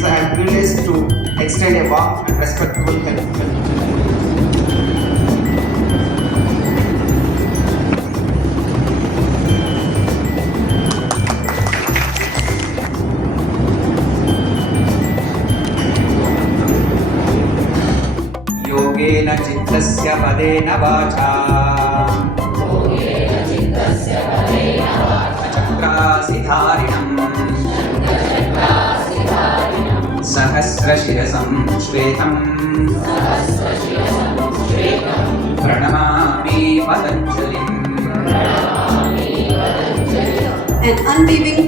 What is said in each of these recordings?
I have privilege to extend a warm and respectful welcome. योगेन चित्तस्य पदेन वाचा चक्रासिधारिणम् सहस्रशिरसं श्वेतं प्रणमामि पतञ्जलिम्. An unwavering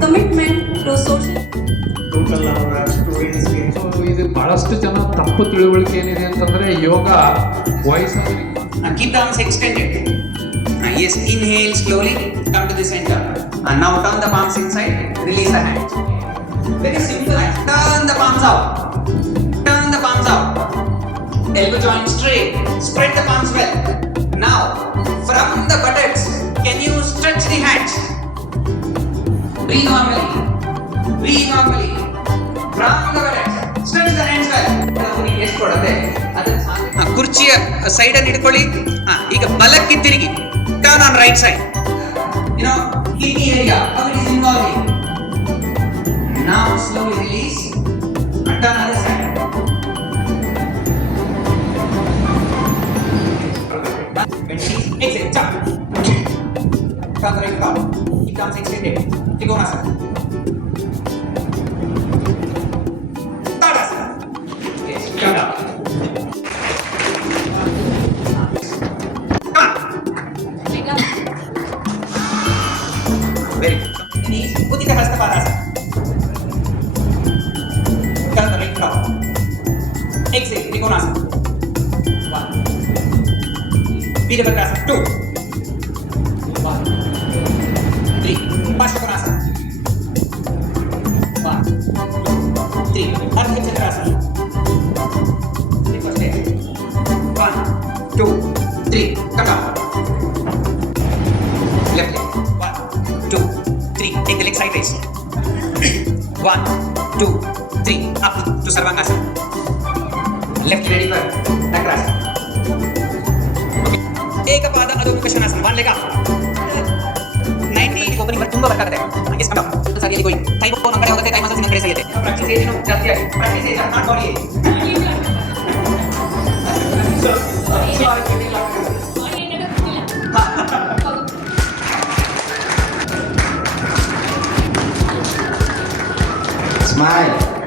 commitment to social. Total number of students in ಇದು ಬಹಳಷ್ಟು ಜನ ತಪ್ಪು ತಿಳುವಳಿಕೆ ಏನಿದೆ ಅಂತಂದ್ರೆ ಯೋಗ ವಯಸ್ಸಾದವರಿಗೆ keep the arms extended. Yes, inhale slowly, come to the center. And now turn the palms inside, release the hands. Very simple. Turn the palms out. Turn the palms out. Elbow joint straight. Spread the palms well. Now, from the buttocks, can you stretch the hands? Breathe normally. Breathe normally. From the buttocks, stretch the hands well. ಎಷ್ಟು ಕೊಡುತ್ತೆ ಅದನ್ನ ಕುರ್ಚಿಯ side ಅನ್ನು ಇಟ್ಕೊಳ್ಳಿ. ಈಗ ಬಲಕ್ಕೆ ತಿರುಗಿ. Turn on right side. You know, kidney area, how it is involving. Now slowly release and turn other side. Exit, jump. Turn the right arm. Keep arms extended. Trikonasana. Tadasana. Yes, come down. Very good. Knees, Uddita Hasta Padasana. Turn the right arm. Exit, Trikonasana. 1. Virabhadrasana. 2. 1. 3. Parsvakonasana. 1. 2. 3. Ardha Chakrasana. 1. 2. 3. Come down. Left leg. 1, 2, 3. Take the leg sideways. 1, 2, 3. Up to Sarvangasana. Left ready for Nakrasana. Okay. Ekapada Adho-Mukha-Svanasana. One leg up. 90 opening ತುಂಬಾ work ಆಗುತ್ತೆ. Yes, come down. ಸರಿಯಾಗಿ going. Thigh bone ಆ ಕಡೆ ಹೋಗುತ್ತೆ, thigh muscles ಇನ್ನೊಂದು ಕಡೆ ಸಿಗುತ್ತೆ. Practice ಏನು ಜಾಸ್ತಿ ಆಗಿ. Practice is not body. Smile.